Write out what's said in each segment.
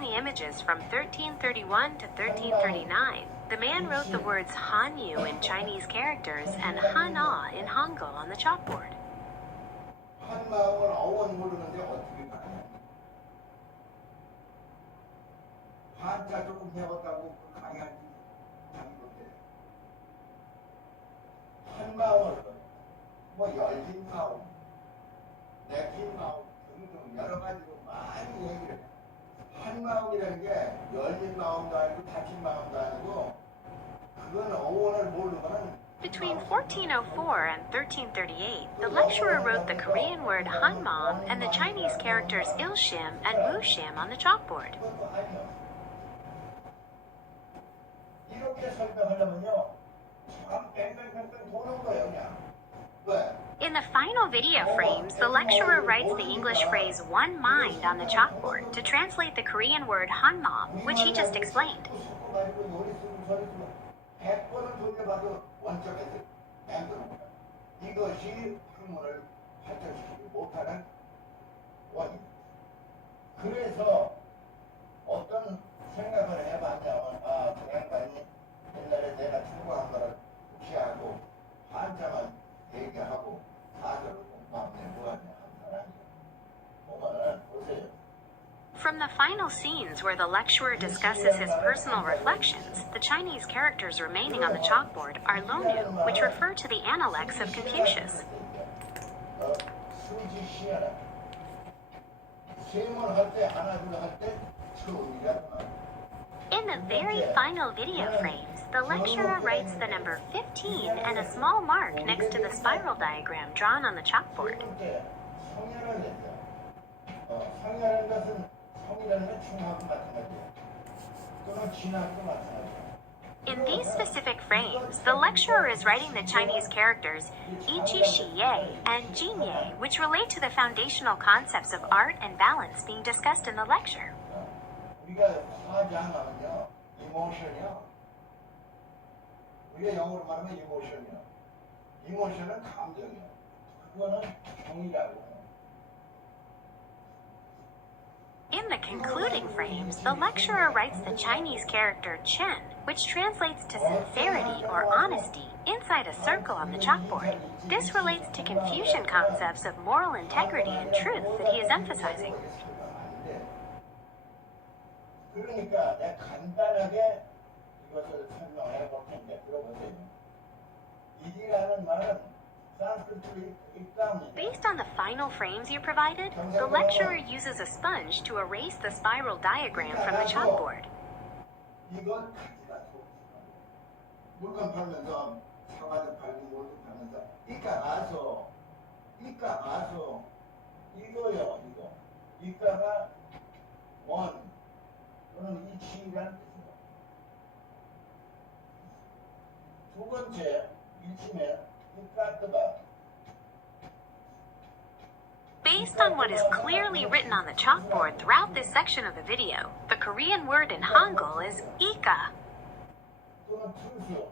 on the images from 1331 to 1339, the man wrote the words Hanyu in Chinese characters and Hana in Hangul on the chalkboard. 한마음은 어원 모르는데 어떻게 가냐? 한자 조금 배웠다고 강의한 장인데 한마음을 뭐 열린 마음, 내긴 마음 등등 여러 가지로 많이 얘기를 해. 한마음이라는 게 열린 마음도 아니고 닫힌 마음도 아니고 그건 어원을 모르면은 Between 1404 and 1338, the lecturer wrote the Korean word Hanmam and the Chinese characters Ilshim and Wushim on the chalkboard. 이렇게 설명하려면요, 참 뺑뺑뺑뺑 도는 거예요, 그냥. 왜? In the final video frames, the lecturer writes the English phrase one mind on the chalkboard to translate the Korean word Hanmam, which he just explained. 100번을 돌려봐도 원점에서 맹그는 거야. 이것이 학문을 발전시키지 못하는 원인. 그래서 어떤 생각을 해봤냐면 그 양반이 옛날에 내가 추구한 거를 무시하고 한자만 얘기하고 사설을 공부하면 뭐하냐 한 사람이에요. 보면은 보세요. From the final scenes where the lecturer discusses his personal reflections, the Chinese characters remaining on the chalkboard are Lonu, which refer to the Analects of Confucius. In the very final video frames, the lecturer writes the number 15 and a small mark next to the spiral diagram drawn on the chalkboard. In these specific frames, the lecturer is writing the Chinese characters Ichi Shiye and Jinye, which relate to the foundational concepts of art and balance being discussed in the lecture. 우리가 화장하면요, 이모션이요. 우리가 영어로 말하면 이모션이요. 이모션은 감정이요. 그거는 정이라고. In the concluding frames, the lecturer writes the Chinese character Chen, which translates to sincerity or honesty, inside a circle on the chalkboard. This relates to Confucian concepts of moral integrity and truth that he is emphasizing. 그러니까 내가 간단하게 이것을 설명해 볼 텐데 들어보세요. 이디라는 말은 산스크리트로 입감이에요. Based on the final frames you provided, the lecturer uses a sponge to erase the spiral diagram from the chalkboard. 이건 가지가 물건 팔면서 사과도 팔고 뭘도 팔면서 이까 가서 이거요 이거 이까가 원 또는 이치라는 뜻이고 두 번째 이치면 이까트가 Based on what is clearly written on the chalkboard throughout this section of the video, the Korean word in Hangul is ika. 또는 투수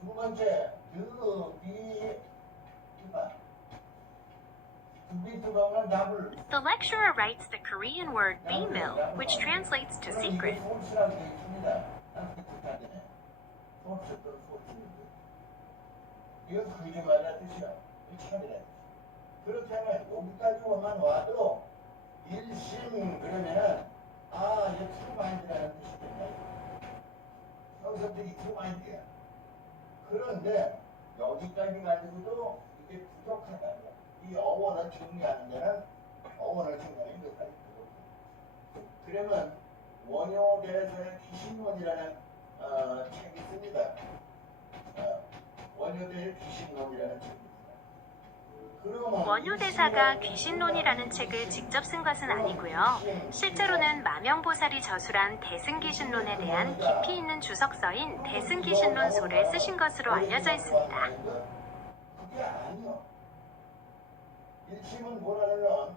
두 번째 The lecturer writes the Korean word bimil, which translates to secret. 이건 거짓말이라는 뜻이야. 참이래. 그렇다면 여기까지만 와도 일심 그러면은 이게 트루마인드라는 뜻이겠네. 여기서부터 이 트루마인드야. 그런데 여기까지 가지고도 이게 부족하다. 이 어원을 정리하는 데는 어원을 정리하는 것까지 부족해. 그러면 원효대에서의 귀신론이라는 책이 있습니다. 원효대의 귀신론이라는 책이 있습니다. 원효대사가 귀신론이라는 책을 직접 쓴 것은 아니고요. 실제로는 마명보살이 저술한 대승귀신론에 대한 깊이 있는 주석서인 대승귀신론소를 쓰신 것으로 알려져 있습니다. 그게 아니요. 일침은 뭐라면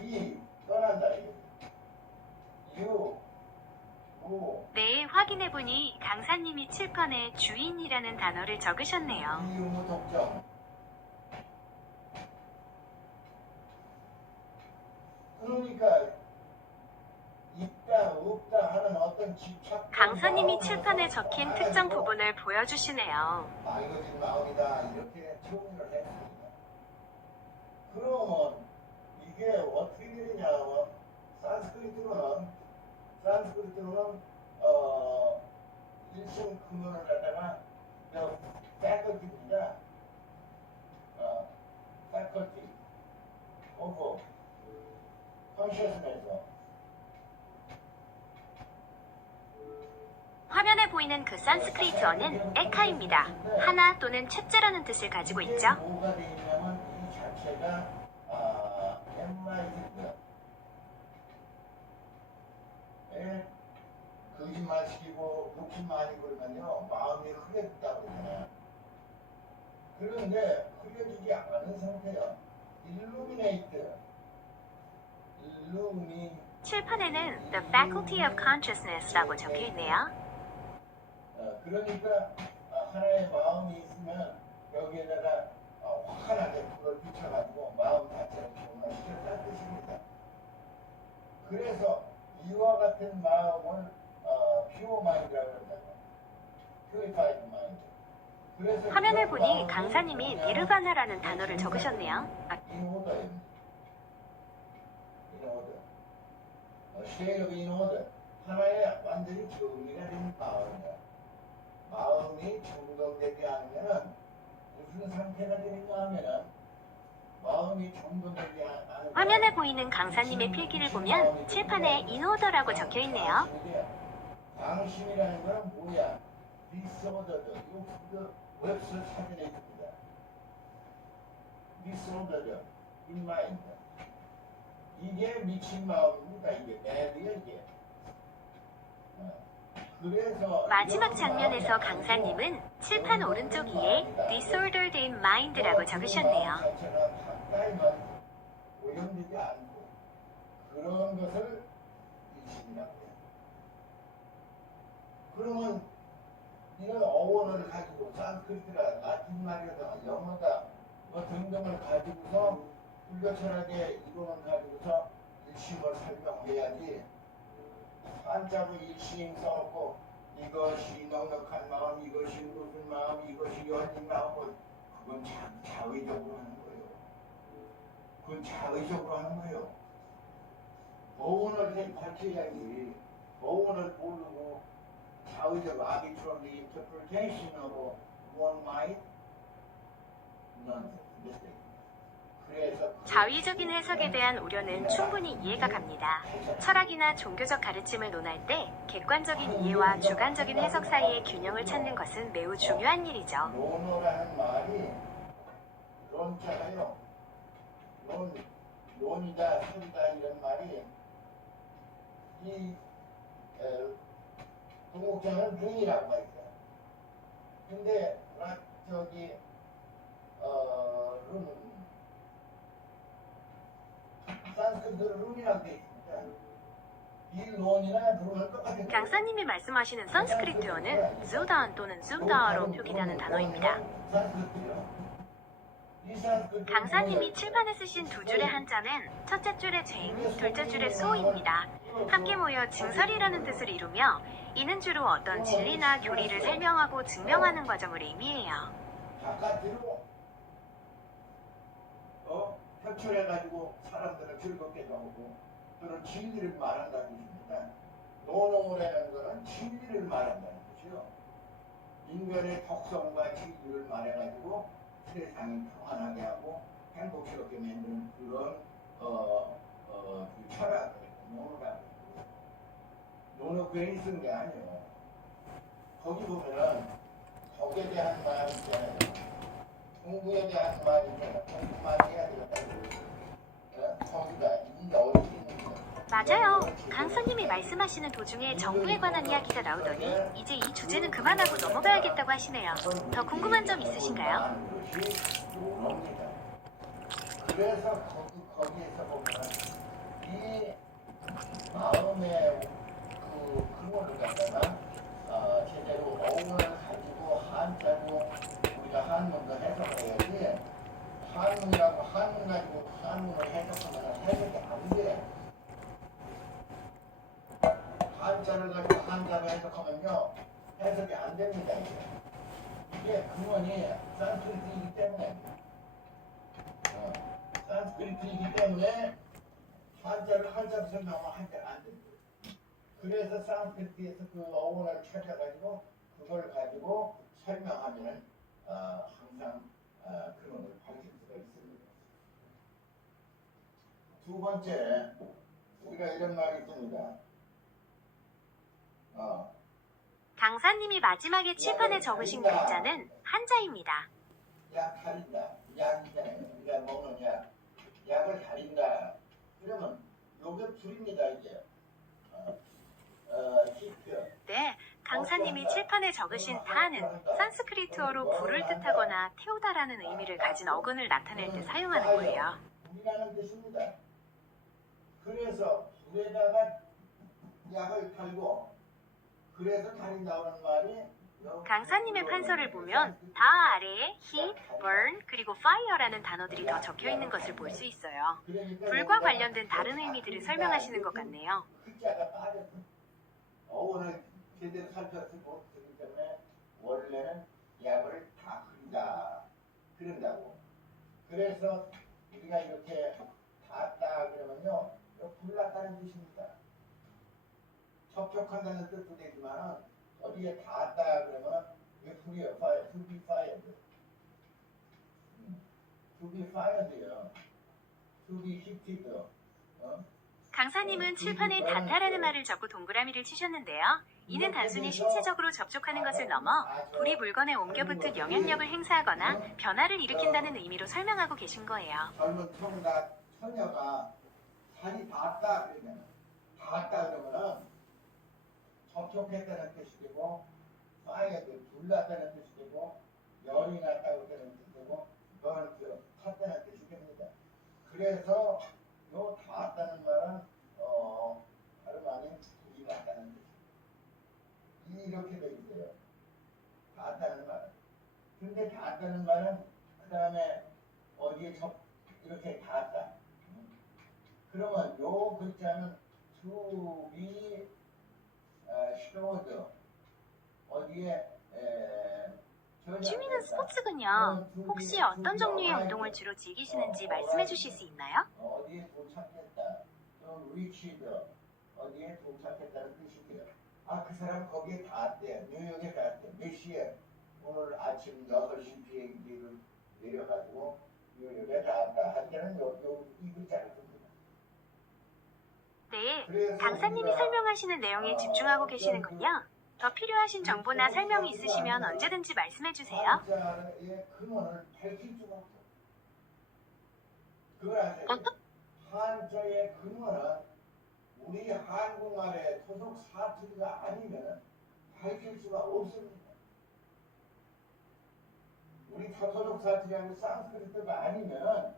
이 떠난다 네, 확인해보니 강사님이 칠판에 주인이라는 단어를 적으셨네요. 이유무 독점 그러니까 있다 없다 하는 어떤 집착. 강사님이 칠판에 적힌 특정 부분을 보여주시네요. 맑아진 마음이다 이렇게 정리를 했습니다. 그러면 이게 어떻게 되느냐? 산스크리트로는 일심 근원을 갖다가 faculty입니다. faculty of consciousness. 화면에 보이는 그 산스크리트어는 에카입니다. 하나 또는 첫째라는 뜻을 가지고 있죠. 이게 뭐가 되냐면 이 자체가 enlightened. 거짓말 시키고 욕심 많이 부리면요 마음이 흐려진다고 그러잖아요. 그런데 흐려지지 않은 상태야. 칠판에는 The Faculty of Consciousness라고 적혀 있네요. 그러니까 하나의 마음이 있으면 여기에다가 환하게 불을 비춰가지고 마음 자체를 변화시켰다는 뜻입니다. 그래서 이와 같은 마음을 pure mind이라고 한다고. purified mind. 그래서 화면을 보니 강사님이 니르바나라는 단어를 적으셨네요. in order입니다. in order. state of in order. 하나의 완전히 정리가 된 마음이야. 마음이 정돈되지 않으면 무슨 상태가 되는가 하면은 마음이 정돈되지 않으면 화면에 보이는 강사님의 필기를 보면 칠판에 인오더라고 적혀 있네요. 방심이라는 건 뭐야? disordered. 이거 웹서 사전에 있습니다. disordered in mind. 이게 미친 마음입니다. 이게 매드야 이게. 그래서 마지막 장면에서 강사님은 칠판 오른쪽 위에 Disordered in Mind라고 적으셨네요. 가까이만 오염되지 않고 그런 것을 일심이라고 해요. 그러면 이런 어원을 가지고 산스크리트라 라틴 말이라든가 영어다 뭐 등등을 가지고서 불교철학의 이론을 가지고서 일심을 설명해야지. 한자로 일심 써놓고 이것이 넉넉한 마음, 이것이 무슨 마음, 이것이 열린 마음을 그건 자의적으로 하는 거예요. 그건 자의적으로 하는 거예요. 어원을 밝혀야지. 어원을 모르고 자의적 arbitrary interpretation of one mind, none mistake. 자의적인 해석에 대한 우려는 충분히 이해가 갑니다. 철학이나 종교적 가르침을 논할 때 객관적인 이해와 주관적인 해석 사이의 균형을 찾는 것은 매우 중요한 일이죠. 논어라는 말이 논자가요. 논이다, 소리다 이런 말이 이 동국자는 룬이라고 말이죠. 근데 저기 룬 산스크리트로 룬이라고 되어 있습니다. 이 론이나 룬은 똑같은 강사님이 말씀하시는 산스크리트어는 zudan 또는 zuda로 표기되는 단어입니다. 강사님이 칠판에 쓰신 두 줄의 한자는 첫째 줄의 쟁, 둘째 줄의 소입니다. 함께 모여 증설이라는 뜻을 이루며 이는 주로 어떤 진리나 교리를 설명하고 증명하는 과정을 의미해요. 바깥으로 표출해가지고 사람들을 즐겁게 하고 또는 진리를 말한다는 뜻입니다. 논어라는 것은 진리를 말한다는 뜻이요. 인간의 독성과 진리를 말해가지고 세상이 평안하게 하고 행복스럽게 만드는 그런 그 철학을 논어라고 해요. 논어 괜히 쓴 게 아니에요. 거기 보면은 덕에 대한 말이 있잖아요. 공부에 대한 말이 있잖아요. 공부만 해야 되겠다. 거기다 이 어디 있는 거. 맞아요. 강사님이 말씀하시는 도중에 정부에 관한 이야기가 나오더니 이제 이 주제는 그만하고 넘어가야겠다고 하시네요. 더 궁금한 점 있으신가요? 그래서 거기에서 보면 이 마음의 그 근원을 갖다가 제대로 어원을 가지고 한자로 우리가 한문도 해석을 해야지 한문이라고 한문 가지고 한문을 해석하면 해석이 안 돼. 그러면요 해석이 안 됩니다. 이게 근원이 산스크리트이기 때문에 산스크리트이기 때문에 한자를 한자로 설명하면 한자가 안 됩니다. 그래서 산스크리트에서 그 어원을 찾아가지고 그걸 가지고 설명하면 항상 근원을 밝힐 수가 있습니다. 두 번째, 우리가 이런 말이 있습니다. 강사님이 마지막에 칠판에 적으신 글자는 한자입니다. 약 가린다. 약이잖아요. 우리가 먹는 약. 약을 가린다. 그러면 요게 불입니다, 이게. 히트. 네, 강사님이 칠판에 적으신 타는 산스크리트어로 불을 뜻하거나 태우다라는 의미를 가진 어근을 나타낼 때 사용하는 거예요. 불이라는 뜻입니다. 그래서 불에다가 약을 달고 그래서 가린다는 말이 강사님의 판서를 보면 다 아래에 heat, burn, 그리고 fire라는 단어들이 더 적혀 있는 것을 볼 수 있어요. 불과 관련된 다른 의미들을 설명하시는 것 같네요. 글자가 빠져서 어원을 제대로 살펴서 못하기 때문에 원래는 약을 다 그린다 그런다고. 그래서 우리가 이렇게 닿았다 그러면요 불났다는 뜻입니다. 접촉한다는 뜻도 되지만 어디에 닿았다 그러면 이게 불이요. fire, to be fired. to be fired요. to be heated. 강사님은 칠판에 닿다라는 말을 적고 동그라미를 치셨는데요. 이는 단순히 신체적으로 접촉하는 것을 넘어 불이 물건에 옮겨 붙은 영향력을 행사하거나 변화를 일으킨다는 의미로 설명하고 계신 거예요. 젊은 처녀가 살이 닿았다 그러면 닿았다 그러면은 접촉했다는 뜻이 되고 파이어도 불났다는 뜻이 되고 열이 났다고 하는 뜻이 되고 burnt 탔다는 뜻이 됩니다. 그래서 요 닿았다는 말은 다름 아닌 불이 났다는 뜻이 이렇게 돼 있어요. 닿았다는 말은. 근데 닿았다는 말은 그 다음에 어디에 이렇게 닿았다. 그러면 요 글자는 to be showed 어디에 취미는 스포츠군요. 혹시 어떤 종류의 운동을 주로 즐기시는지 말씀해 주실 수 있나요? 어디에 도착했다. 또 reached 어디에 도착했다는 뜻이고요. 그 사람 거기에 닿았대. 뉴욕에 닿았대. 몇 시에? 오늘 아침 6시 비행기를 내려가지고 뉴욕에 닿았다. 할 때는 이 글자를 씁니다. 네, 강사님이 설명하시는 내용에 집중하고 계시는군요. 더 필요하신 정보나 설명이 있으시면 언제든지 말씀해 주세요. 한자의 근원을 밝힐 수가 없어. 그걸 아세요? 한자의 근원은 우리 한국말의 토속 사투리가 아니면 밝힐 수가 없습니다. 우리 토속 사투리하고 산스크리트가 아니면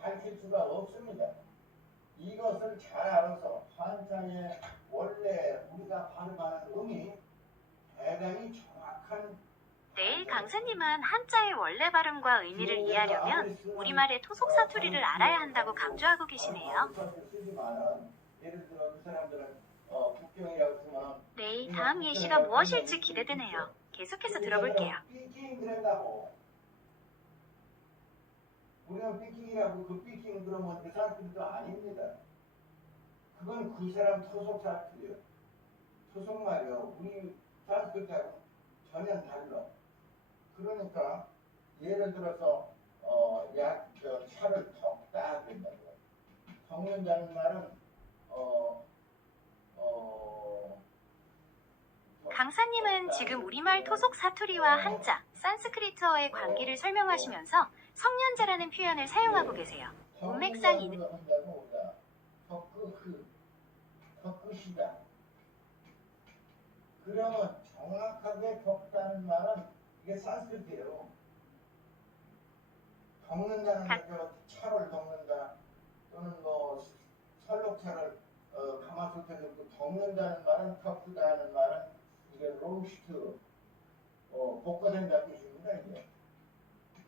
밝힐 수가 없습니다. 이것을 잘 알아서 한자의 원래 우리가 발음하는 음이 대단히 정확한 네, 강사님은 한자의 원래 발음과 의미를 이해하려면 우리말의 토속 사투리를 알아야 한다고 강조하고 계시네요. 예를 들어 그 사람들은 국경이라고 쓰면 네, 다음 예시가 무엇일지 기대되네요. 계속해서 들어볼게요. 삐킹 그런다고. 우리는 삐킹이라고 그 삐킹 그러면 그 사투리도 아닙니다. 그건 그 사람 토속 사투리요. 토속 말이요. 우리 사투리하고 전혀 달라. 그러니까 예를 들어서 차를 덮다 그런다고요. 덮는다는 말은 강사님은 지금 우리말 토속 사투리와 한자, 산스크리트어의 관계를 설명하시면서 성년자라는 표현을 사용하고 계세요. 문맥상 이는 덮으시다. 그러면 정확하게 덮다는 말은 이게 산스크리트예요. 덮는다는 거죠. 차를 덮는다 또는 뭐 설록차를 가마솥에 넣고 덮는다는 말은 덮다는 말은 이게 로스트 볶아낸다는 뜻입니다. 이게.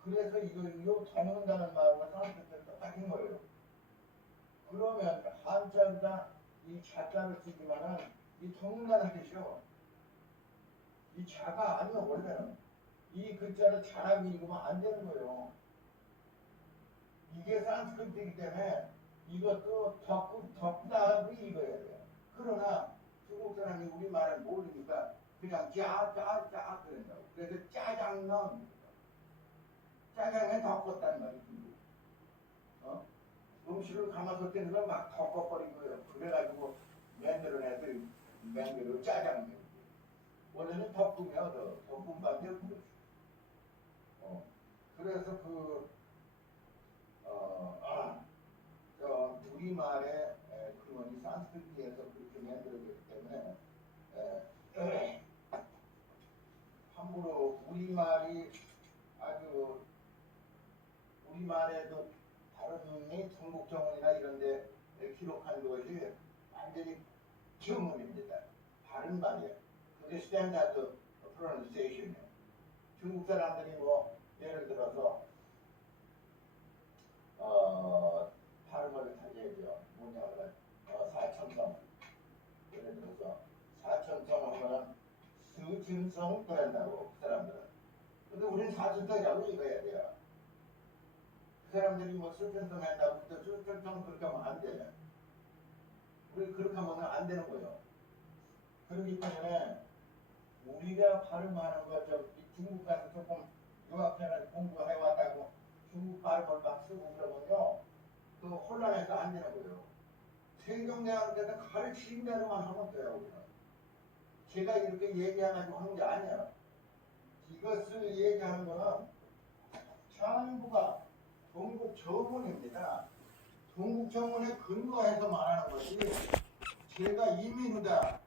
그래서 이거 덮는다는 말과 산스크리트가 똑같은 거예요. 그러면 한자보다 이 자자를 쓰지만은 이 덮는다는 뜻이요. 이 자가 아니야 원래는. 이 글자를 자라고 읽으면 안 되는 거예요. 이게 산스크리트이기 때문에 이것도 덕다고 읽어야 돼요. 그러나 중국 사람이 우리말을 모르니까 그냥 짜짜짜 그런다고. 그래서 짜장면, 짜장면 덮었단 말이지. 음식을 가마솥 때는 걸 막 덮어버린 거예요. 그래가지고 만들어내서 만들어 짜장면. 원래는 덮음이야, 덮음밥이 없지. 그래서 우리말의 근원이 산스크리트에서 그렇게 만들어졌기 때문에 함부로 우리말이 아주 우리말에도 다른 중국 정원이나 이런 데 기록한 것이 완전히 정원입니다. 다른 말이에요. 그게 스탠다드 프로넌시에이션이에요. 중국 사람들이 뭐 예를 들어서 발음을 하게죠. 뭐냐면 사천성. 예를 들어서 사천성 하면 스진성 그런다고 그 사람들은. 근데 우리는 사천성이라고 읽어야 돼요. 그 사람들이 뭐 스천성 한다고 또 스천성 그렇게 하면 안 돼. 우리 그렇게 하면 안 되는 거예요. 그렇기 때문에 우리가 발음하는 거 중국 가서 조금 유학생을 공부해왔다고 중국 발음을 막 쓰고 그러면요 또 혼란해서 안 되는 거예요. 세종대왕께서 가르친 대로만 하면 돼요. 우리는. 제가 이렇게 얘기해가지고 하는 게 아니야. 이것을 얘기하는 거는 전부가 동국 정원입니다. 동국 정원에 근거해서 말하는 것이 제가 이민우다